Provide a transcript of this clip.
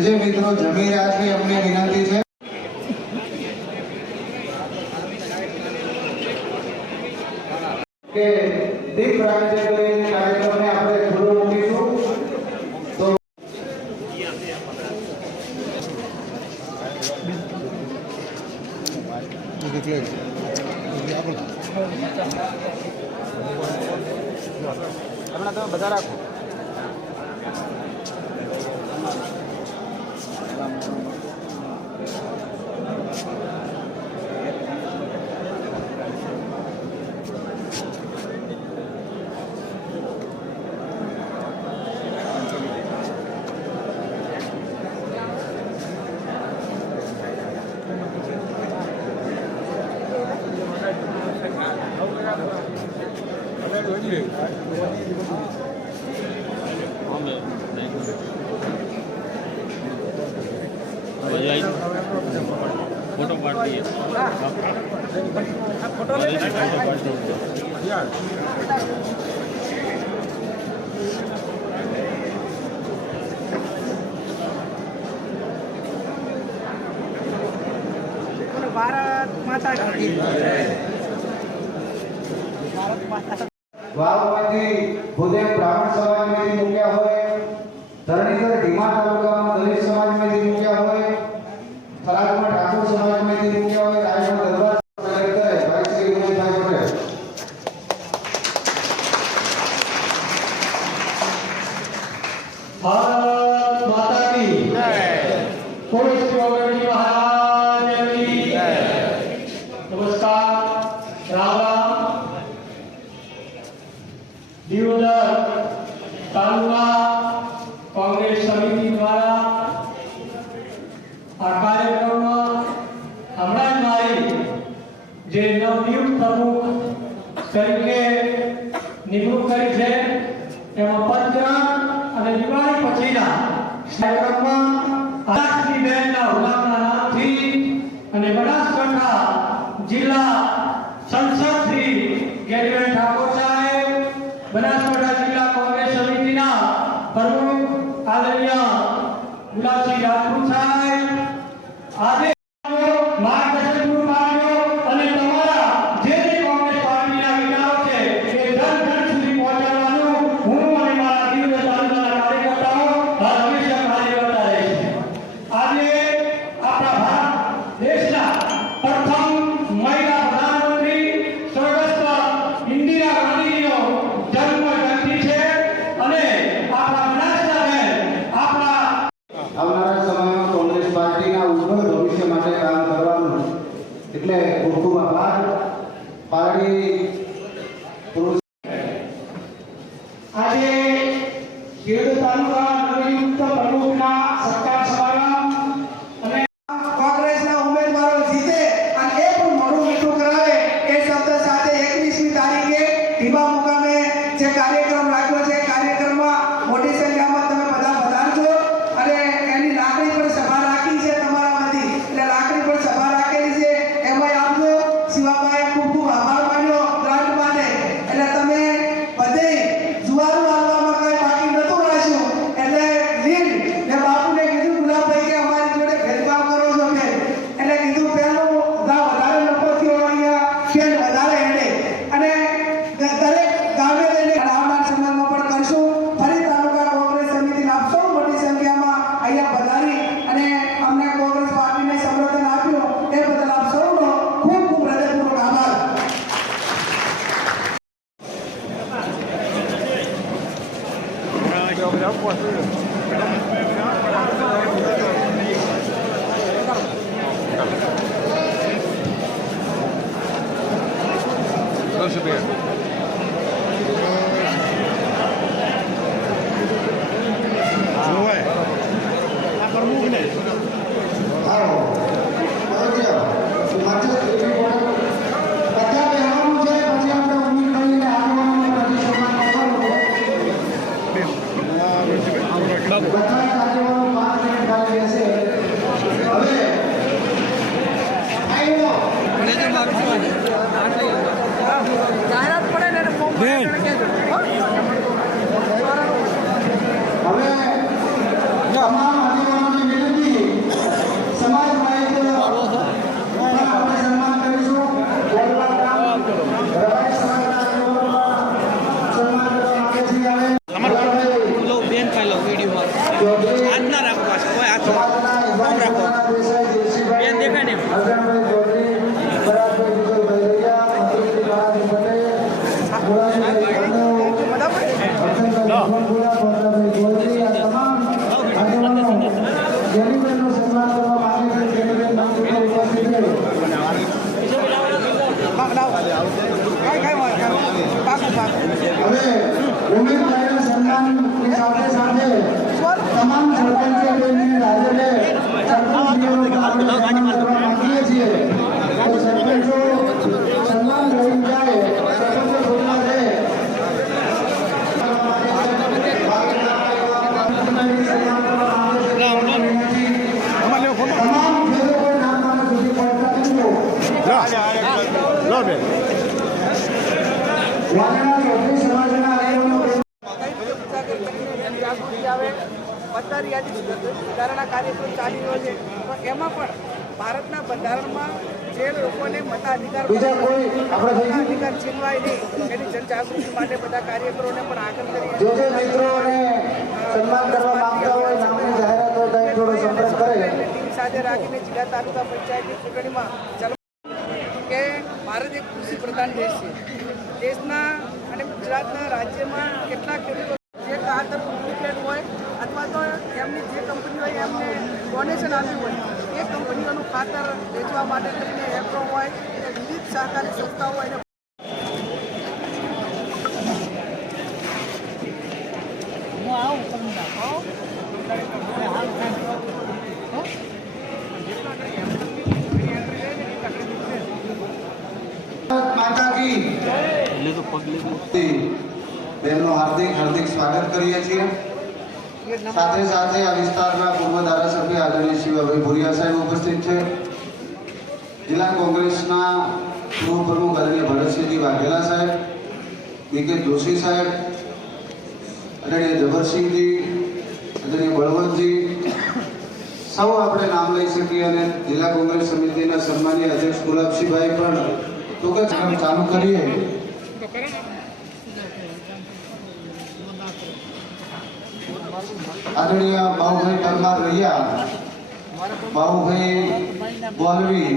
જે મિત્રો જમી રહ્યા છે અમને વિનંતી છે કે દીપ પ્રાગટ્ય કરીને કાર્યક્રમને આપણે થોડું મૂકીશું તો હમણાં તમે બધા રાખો. फोटो पार्ट दिए फोटो ले यार भारत माता की भारत माता વાવમાંથી ભૂદેવ બ્રાહ્મણ સમાજમાંથી મૂક્યા હોય ધરણીધર ઢીમા તાલુકામાં દલિત સમાજમાંથી મૂક્યા હોય થરાદમાં ઠાકોર સમાજમાંથી મૂક્યા હોય રાજમાં દરબાર કલેક્ટરે ભાઈ શ્રી વિનોદભાઈ પટેલ भारत माता की जय पोलीस गवर्नमेंट महाराज की जय नमस्कार राम राम दिवोदर तालुका कांग्रेस समिति द्वारा आ कार्यक्रम हमारा मारी जे नवनियुक्त प्रमुख तरीके नियुक्त करी है एवं पत्र અને દિવાળી પછીના કાર્યક્રમમાં આલાસની બહેનના હુલામણા નામથી અને બનાસકાંઠા જિલ્લા સંસદ શ્રી ગેરીબેન ઠાકોર સાહેબ બનાસકાંઠા જિલ્લા કોંગ્રેસ સમિતિના પ્રમુખ આદરણીય ગુલાબસિંહ રાજપૂત સાહેબ આજે માર્ગદર્શન પૂરું પાડ્યો અને તમારા જે કોંગ્રેસ પાર્ટીના વિચારો છે એ જન જન સુધી પહોંચાડવાનું હું અને મારા દિવસ આવનારા સમયમાં કોંગ્રેસ પાર્ટીના ઉજ્જવળ ભવિષ્ય માટે કામ કરવાનું એટલે ખૂબ ખૂબ આભાર પારડી પુરુષ આજે ખેડ તાલુકા નવનિયુક્ત પ્રમુખના સત્કાર સમારંભ અને કોંગ્રેસના ઉમેદવારો જીતે અને એ પણ મોડું મીઠું કરાવે એ શબ્દ સાથે 21મી તારીખે ઢીમા મુકામે જે કાર્યક્રમ રાખ્યો છે કાર્યક્રમમાં મોટી સંખ્યામાં તમે બધા પધારજો અને એની લાકડી પર સભા રાખી છે તમારામાંથી એટલે લાકડી પર સભા રાખેલી છે એમાં આપજો શિવાભાઈ ખૂબ ખૂબ આભાર માન્યો ગ્રાન્ટ માટે એટલે તમે બધે જુવારું હાલવામાં કઈ બાકી નતું રાખ્યું એટલે લીડ ને બાપુને કીધું ગુલાબભાઈ કે અમારી જોડે ભેદભાવ કરો છો કે એટલે કીધું પહેલું વધારે નફો થયો અહીંયા ખેલ વધારે હેડે અને દરેક ગામે લઈને આવનાર સમયમાં પણ કરશું ફરી તાલુકા કોંગ્રેસ સમિતિના આપ સૌ મોટી સંખ્યામાં અહીંયા પધારી અને અમને કોંગ્રેસ પાર્ટીને સમર્થન આપ્યું એ બદલ આપ સૌનો ખૂબ ખૂબ હૃદયપૂર્વક આભાર. હવે જાહેરાત પડે ને એને ફોન હવે તમામ આગેવાનોને વિનંતી, સમાજ માહિતી આપણે સન્માન કરીશું. ગોલવા ગામ રવાઈ સમાજના આગેવાનોમાં સન્માન કરવામાં આવે છે. હવે બેન ફાઈલો વિડીયોમાં ચૌધરી હાથ ના રાખો પાછો કોઈ હાથ સમાજના યુવાન સેનાના દેસાઈ દેવસિંહભાઈ, બેન દેખાય ને હસનભાઈ ચૌધરી, ભરતભાઈ વિજયભાઈ રૈયા, મધુરજી મહારાજ પટેલ, મુરારીભાઈ યાદવ, હસનભાઈ મોહનપુરા, ભદ્રભાઈ ચૌધરી, આ તમામ આગેવાનો જેનીબેનનું સન્માન કરવા માંગે છે. જેનીબેન નામથી ઉપસ્થિત છે. હવે ઉમેદવારોના સન્માનની સાથે સાથે તમામ સરપંચો બેનને હાજર છે. સરપંચીઓનું પણ આપણે સન્માન કરવા માંગીએ છીએ. તો સરપંચો સન્માન લઈ જાય, સરપંચો બોલવા છે. તમામ ખેડૂતો નામના સુધી પહોંચતા થજો. વાગણા ચૌધરી સમાજના આગેવાનો જાગૃતિ આવે મતદાર યાદી સુધારણા કાર્યક્રમ ચાલી રહ્યો છે પણ એમાં પણ ભારતના બંધારણમાં જે લોકોને મતાધિકાર બીજા કોઈ આપણે થઈ ગયું? મતાધિકાર છીનવાય નહીં એની જનજાગૃતિ માટે બધા કાર્યકરોને પણ આગળ કરીએ જે મિત્રોને સન્માન કરવા માંગતા હોય, નામની જાહેરાત હોય, તો થોડો સંપર્ક કરે. ટીમ સાથે રાખીને જિલ્લા તાલુકા પંચાયતની ચૂંટણીમાં ચાલો કે ભારત એક કૃષિ પ્રધાન દેશ છે. દેશના અને ગુજરાતના રાજ્યમાં કેટલાક ખેડૂતો જે ખાતર ડુપ્લિકેટ હોય અથવા તો એમની જે કંપની હોય એમને ડોનેશન આપ્યું હોય એ કંપનીઓનું ખાતર વેચવા માટે કરીને એગ્રો હોય કે વિવિધ સહકારી સંસ્થાઓ હોય એને માતા કી બેનનું હાર્દિક સ્વાગત કરીએ છીએ. સાથે સાથે આ વિસ્તારના પૂર્વ ધારાસભ્ય આદરણીય શિવાભાઈ ભુરિયા સાહેબ ઉપસ્થિત છે. જિલ્લા કોંગ્રેસના પૂર્વ પ્રમુખ આદરણીય ભરતસિંહજી વાઘેલા સાહેબ, બીકે જોશી સાહેબ, આદરણીય જબરસિંહજી, આદરણીય બળવંતજી, સૌ આપણે નામ લઈ શકીએ. અને જિલ્લા કોંગ્રેસ સમિતિના સન્માનીય અધ્યક્ષ ગુલાબસિંહભાઈ પણ ટૂંક જ ચાલુ કરીએ. આદરણીય બાબુભાઈ પરમાર રૈયા, બાબુભાઈ બોલવી,